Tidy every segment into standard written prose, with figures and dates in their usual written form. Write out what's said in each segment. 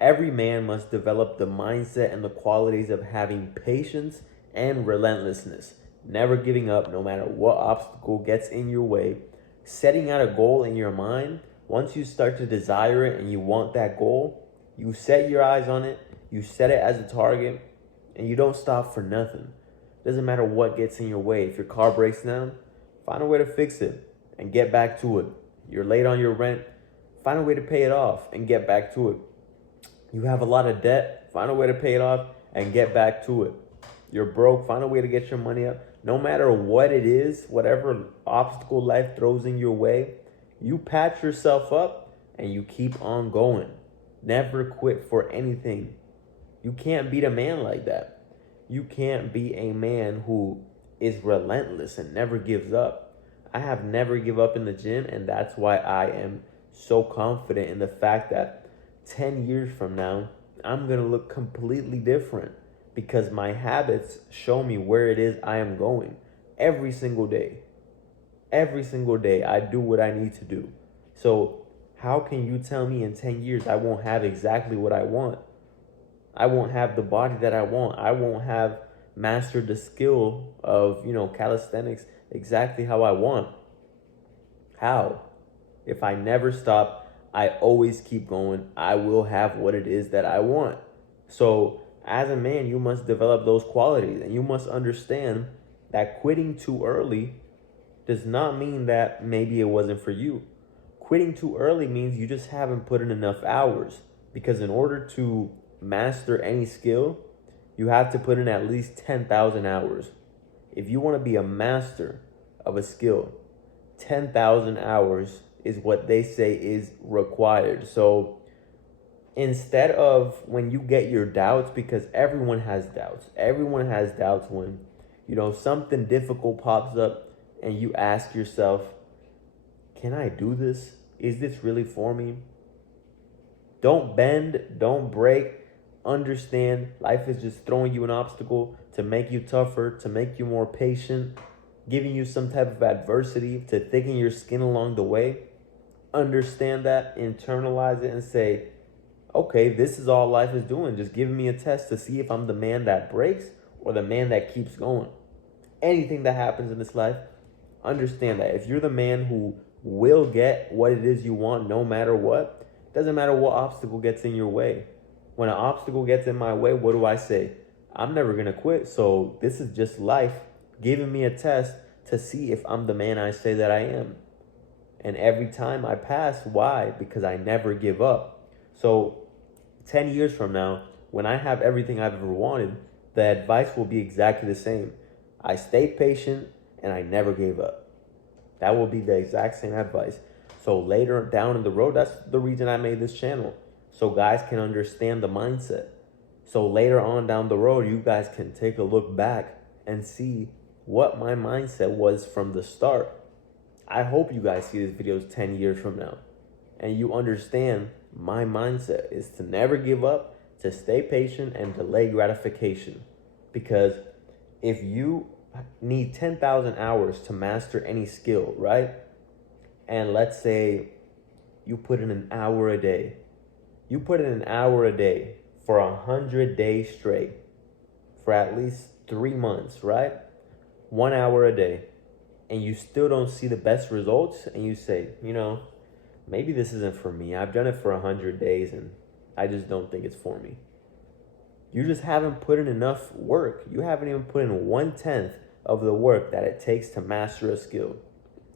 Every man must develop the mindset and the qualities of having patience and relentlessness, never giving up no matter what obstacle gets in your way, setting out a goal in your mind. Once you start to desire it and you want that goal, you set your eyes on it, you set it as a target, and you don't stop for nothing. Doesn't matter what gets in your way. If your car breaks down, find a way to fix it and get back to it. You're late on your rent, find a way to pay it off and get back to it. You have a lot of debt, find a way to pay it off and get back to it. You're broke, find a way to get your money up. No matter what it is, whatever obstacle life throws in your way, you patch yourself up and you keep on going. Never quit for anything. You can't beat a man like that. You can't be a man who is relentless and never gives up. I have never give up in the gym, and that's why I am so confident in the fact that 10 years from now, I'm going to look completely different because my habits show me where it is I am going every single day. Every single day, I do what I need to do. So, how can you tell me in 10 years I won't have exactly what I want? I won't have the body that I want. I won't have mastered the skill of, calisthenics exactly how I want. How? If I never stop, I always keep going, I will have what it is that I want. So, as a man, you must develop those qualities and you must understand that quitting too early does not mean that maybe it wasn't for you. Quitting too early means you just haven't put in enough hours. Because in order to master any skill, you have to put in at least 10,000 hours. If you want to be a master of a skill, 10,000 hours is what they say is required. So instead of when you get your doubts, because everyone has doubts when, something difficult pops up and you ask yourself, can I do this? Is this really for me? Don't bend, don't break. Understand life is just throwing you an obstacle to make you tougher, to make you more patient, giving you some type of adversity to thicken your skin along the way. Understand that, internalize it, and say, okay, this is all life is doing. Just giving me a test to see if I'm the man that breaks or the man that keeps going. Anything that happens in this life, understand that if you're the man who will get what it is you want no matter what, doesn't matter what obstacle gets in your way. When an obstacle gets in my way, what do I say? I'm never going to quit. So this is just life giving me a test to see if I'm the man I say that I am. And every time I pass, why? Because I never give up. So 10 years from now, when I have everything I've ever wanted, the advice will be exactly the same. I stayed patient and I never gave up. That will be the exact same advice. So later down in the road, that's the reason I made this channel. So guys can understand the mindset. So later on down the road, you guys can take a look back and see what my mindset was from the start. I hope you guys see this video 10 years from now and you understand my mindset is to never give up, to stay patient and delay gratification. Because if you need 10,000 hours to master any skill, right? And let's say you put in an hour a day. You put in an hour a day for 100 days straight for at least 3 months, right? 1 hour a day. And you still don't see the best results. And you say, maybe this isn't for me. I've done it for 100 days and I just don't think it's for me. You just haven't put in enough work. You haven't even put in 1/10 of the work that it takes to master a skill.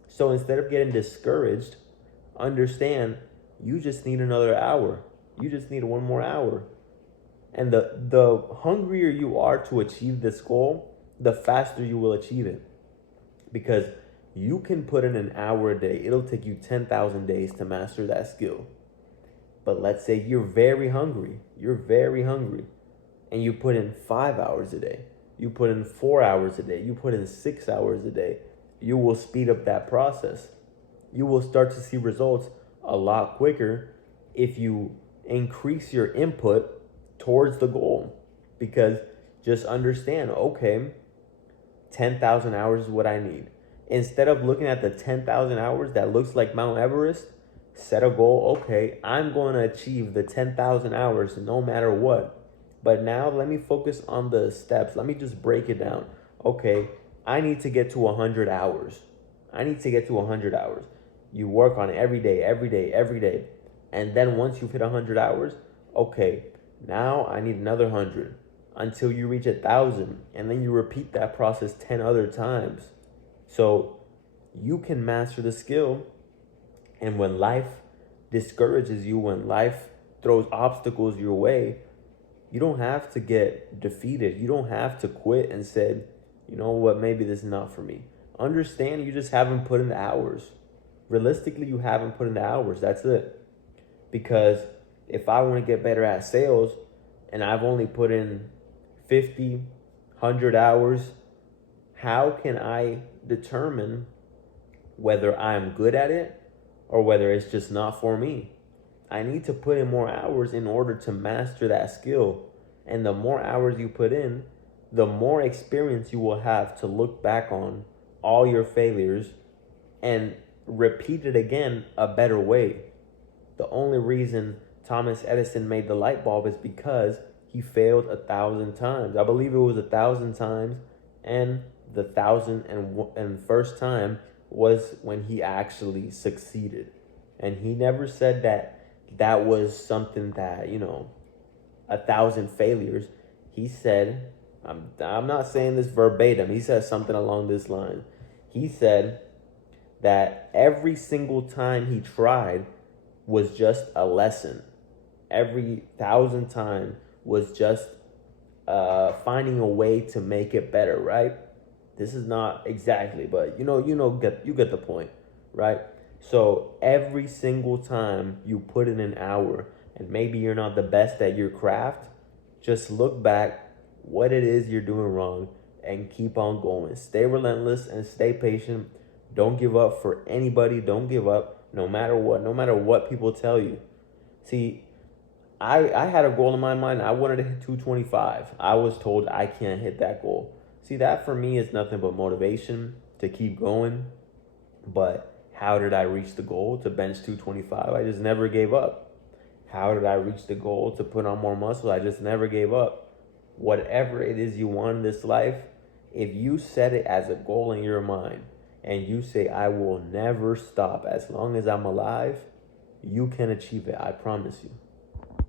So instead of getting discouraged, understand you just need another hour. You just need one more hour. And the hungrier you are to achieve this goal, the faster you will achieve it. Because you can put in an hour a day. It'll take you 10,000 days to master that skill. But let's say you're very hungry. And you put in 5 hours a day. You put in 4 hours a day. You put in 6 hours a day. You will speed up that process. You will start to see results a lot quicker if you increase your input towards the goal. Because just understand, okay, 10,000 hours is what I need. Instead of looking at the 10,000 hours that looks like Mount Everest, Set a goal. Okay, I'm going to achieve the 10,000 hours no matter what. But now let me focus on the steps. Let me just break it down. Okay, I need to get to 100 hours. I need to get to 100 hours. You work on it every day, every day, every day. And then once you've hit 100 hours, okay, now I need another 100 until you reach 1,000. And then you repeat that process 10 other times. So you can master the skill. And when life discourages you, when life throws obstacles your way, you don't have to get defeated. You don't have to quit and say, you know what, maybe this is not for me. Understand you just haven't put in the hours. Realistically, you haven't put in the hours. That's it. Because if I want to get better at sales and I've only put in 50, 100 hours, how can I determine whether I'm good at it or whether it's just not for me? I need to put in more hours in order to master that skill. And the more hours you put in, the more experience you will have to look back on all your failures and repeat it again a better way. The only reason Thomas Edison made the light bulb is because he failed 1,000 times. I believe it was 1,000 times, and the 1,001st time was when he actually succeeded. And he never said that was something that, 1,000 failures. He said, I'm not saying this verbatim. He said something along this line. He said that every single time he tried was just a lesson. Every 1,000 times was just finding a way to make it better, right? This is not exactly, but you get the point, right? So every single time you put in an hour, and maybe you're not the best at your craft, just look back what it is you're doing wrong and keep on going. Stay relentless and stay patient. Don't give up for anybody. Don't give up no matter what people tell you. See, I had a goal in my mind. I wanted to hit 225. I was told I can't hit that goal. See, that for me is nothing but motivation to keep going. But how did I reach the goal to bench 225? I just never gave up. How did I reach the goal to put on more muscle? I just never gave up. Whatever it is you want in this life, if you set it as a goal in your mind and you say, I will never stop as long as I'm alive, you can achieve it. I promise you.